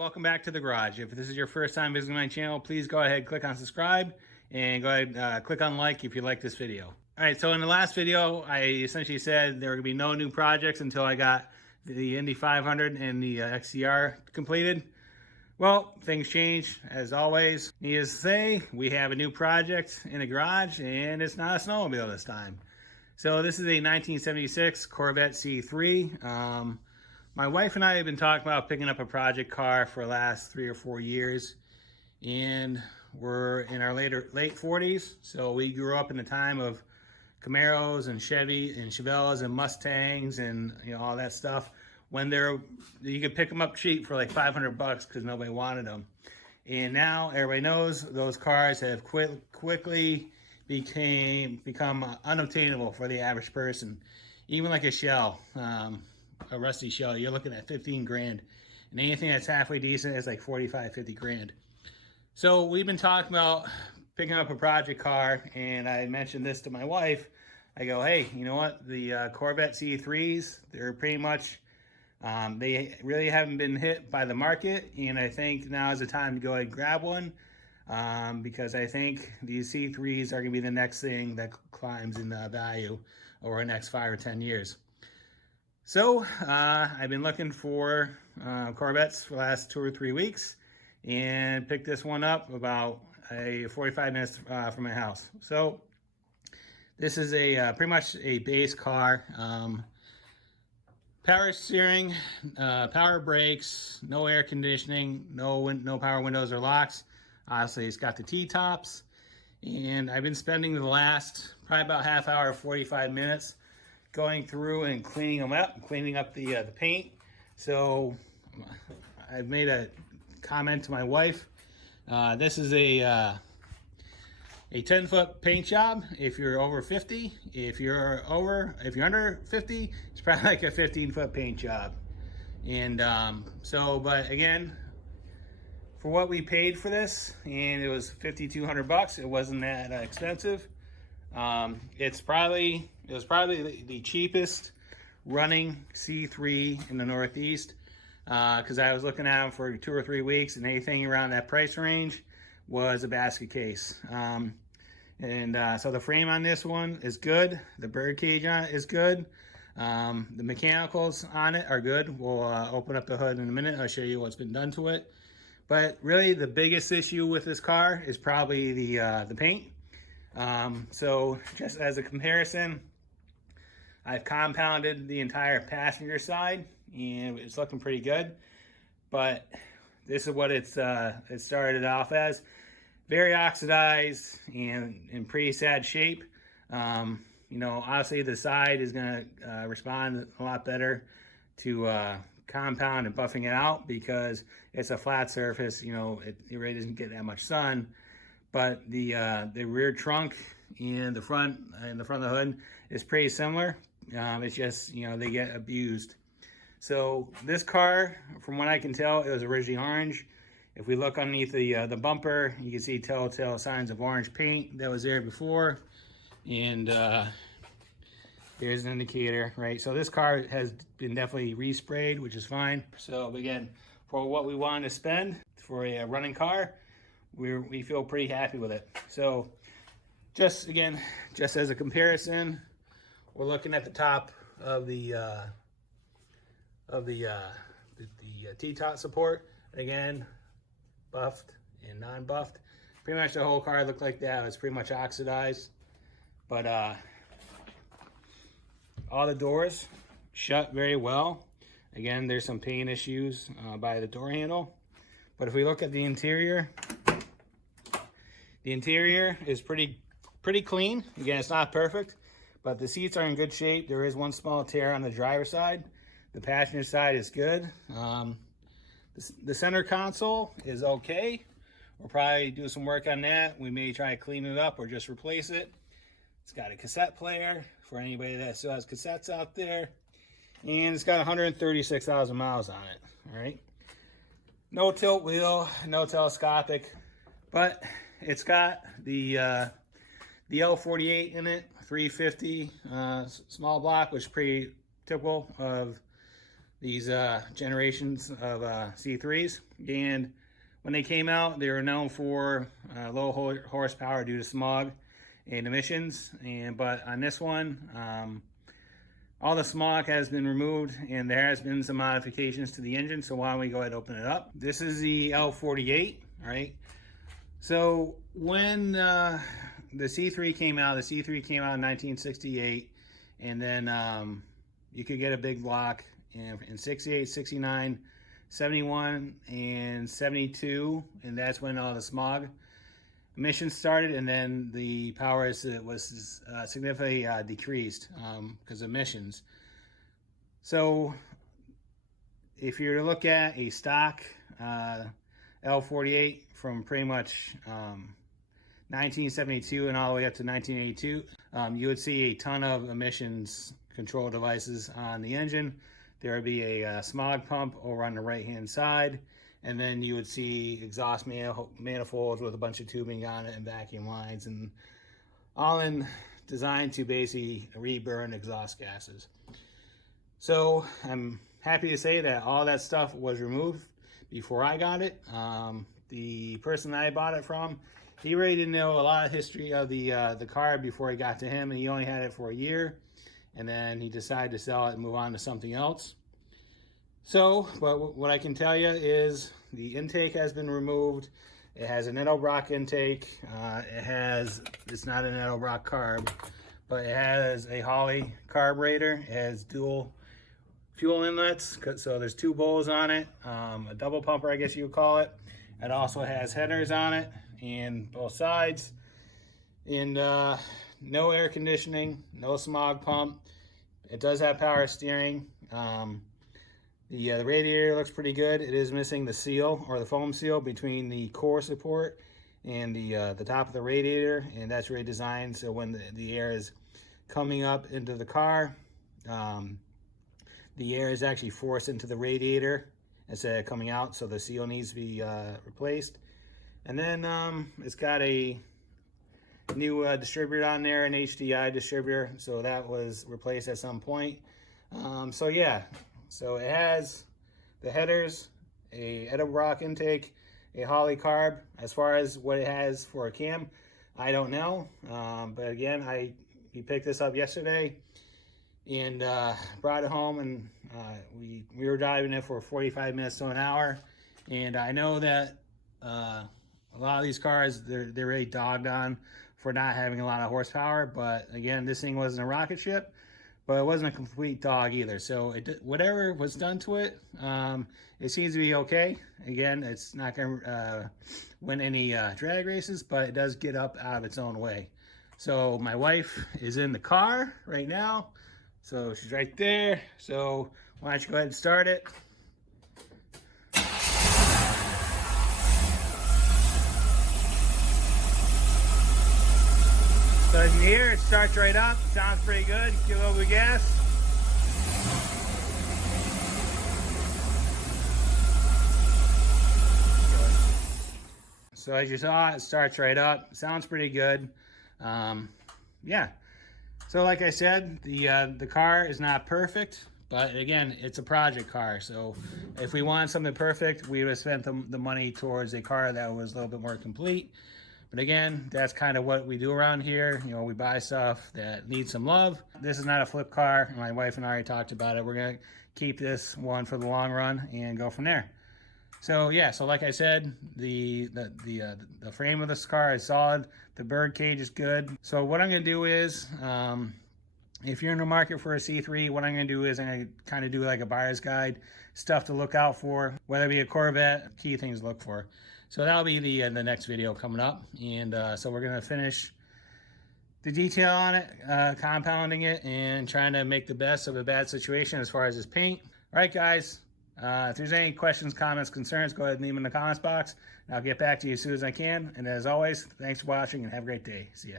welcome back to the garage. If this is your first time visiting my channel, please go ahead, click on subscribe, and go ahead, click on like if you like this video. All right, so in the last video, I essentially said there were gonna be no new projects until I got the Indy 500 and the XCR completed. Well, things change, as always. Needless to say, we have a new project in the garage, and it's not a snowmobile this time. So this is a 1976 Corvette C3. My wife and I have been talking about picking up a project car for the last 3 or 4 years, and we're in our late 40s. So we grew up in the time of Camaros and Chevy and Chevelles and Mustangs and all that stuff. When you could pick them up cheap for like $500 because nobody wanted them. And now everybody knows those cars have quickly become unobtainable for the average person. Even like a shell, a rusty shell, you're looking at 15 grand. And anything that's halfway decent is like 45, 50 grand. So we've been talking about picking up a project car, and I mentioned this to my wife. I go, hey, you know what? The Corvette C3s, they're pretty much, they really haven't been hit by the market, and I think now is the time to go ahead and grab one, because I think these C3s are going to be the next thing that climbs in value over the next 5 or 10 years. So I've been looking for Corvettes for the last 2 or 3 weeks, and picked this one up about 45 minutes from my house. So this is pretty much a base car. Power steering, power brakes, no air conditioning, no power windows or locks. Obviously, it's got the T-tops, and I've been spending the last probably about half hour, 45 minutes going through and cleaning them up, cleaning up the paint. So I've made a comment to my wife. This is a 10-foot paint job if you're over 50. If you're under 50, it's probably like a 15-foot paint job. And but again, for what we paid for this, and it was $5,200. It wasn't that expensive. It was probably the cheapest running C3 in the Northeast, because I was looking at them for 2 or 3 weeks, and anything around that price range was a basket case. So the frame on this one is good. The bird cage on it is good. The mechanicals on it are good. We'll open up the hood in a minute. I'll show you what's been done to it. But really, the biggest issue with this car is probably the paint. So just as a comparison, I've compounded the entire passenger side, and it's looking pretty good. But this is what it started off as. Very oxidized and in pretty sad shape. Obviously the side is going to respond a lot better to compound and buffing it out because it's a flat surface. It really doesn't get that much sun. But the rear trunk and the front of the hood is pretty similar. It's just they get abused. So this car, from what I can tell, it was originally orange. If we look underneath the bumper, you can see telltale signs of orange paint that was there before. And here's an indicator, right? So this car has been definitely resprayed, which is fine. So again, for what we wanted to spend for a running car, we feel pretty happy with it. So just as a comparison, we're looking at the top of the T-top support. Again, buffed and non-buffed. Pretty much the whole car looked like that. It was pretty much oxidized. But all the doors shut very well. Again, there's some paint issues by the door handle. But if we look at the interior is pretty clean. Again, it's not perfect, but the seats are in good shape. There is one small tear on the driver's side. The passenger side is good. The center console is okay. We'll probably do some work on that. We may try to clean it up or just replace it. It's got a cassette player for anybody that still has cassettes out there. And it's got 136,000 miles on it, all right? No tilt wheel, no telescopic, but it's got the L48 in it, 350 small block, which is pretty typical of these generations of C3s. And when they came out, they were known for low horsepower due to smog and emissions. But on this one, all the smog has been removed, and there has been some modifications to the engine. So why don't we go ahead and open it up? This is the L48, right? So when the C3 came out, the C3 came out in 1968, and then you could get a big block in 68, 69, 71, and 72, and that's when all the smog emissions started, and then the power was significantly decreased because of emissions. So if you're to look at a stock L48 from pretty much 1972 and all the way up to 1982, you would see a ton of emissions control devices on the engine. There would be a smog pump over on the right hand side, and then you would see exhaust manifolds with a bunch of tubing on it and vacuum lines, and all designed to basically reburn exhaust gases. So I'm happy to say that all that stuff was removed before I got it. The person that I bought it from, he really didn't know a lot of history of the car before it got to him, and he only had it for a year, and then he decided to sell it and move on to something else. So, but what I can tell you is the intake has been removed. It has an Edelbrock intake. It's not an Edelbrock carb, but it has a Holley carburetor. It has dual fuel inlets, so there's two bowls on it, a double pumper, I guess you would call it. It also has headers on it and both sides, and no air conditioning, no smog pump. It does have power steering. The radiator looks pretty good. It is missing the seal, or the foam seal, between the core support and the top of the radiator, and that's really designed so when the air is coming up into the car, the air is actually forced into the radiator instead of coming out, so the seal needs to be replaced. And then it's got a new distributor on there, an HDI distributor, so that was replaced at some point. So yeah, so it has the headers, a Edelbrock intake, a Holley carb. As far as what it has for a cam, I don't know. But again, we picked this up yesterday and brought it home, and we were driving it for 45 minutes to an hour. And I know that a lot of these cars, they're really dogged on for not having a lot of horsepower, but again, this thing wasn't a rocket ship, but it wasn't a complete dog either. So whatever was done to it, it seems to be okay. Again, it's not going to win any drag races, but it does get up out of its own way. So my wife is in the car right now, so she's right there. So why don't you go ahead and start it. So as you hear, it starts right up. Sounds pretty good. Give it a little bit of gas. So as you saw, it starts right up. Sounds pretty good. Yeah. So like I said, the car is not perfect, but again, it's a project car. So if we wanted something perfect, we would have spent the money towards a car that was a little bit more complete. But again, that's kind of what we do around here. You know, we buy stuff that needs some love. This is not a flip car. My wife and I already talked about it. We're gonna keep this one for the long run and go from there. So yeah, so like I said, the frame of this car is solid. The bird cage is good. So what I'm gonna do is, if you're in the market for a C3, what I'm gonna do is I'm gonna kind of do like a buyer's guide, stuff to look out for, whether it be a Corvette, key things to look for. So that'll be the next video coming up. And so we're gonna finish the detail on it, compounding it, and trying to make the best of a bad situation as far as this paint. All right, guys, if there's any questions, comments, concerns, go ahead and leave them in the comments box, and I'll get back to you as soon as I can. And as always, thanks for watching and have a great day. See ya.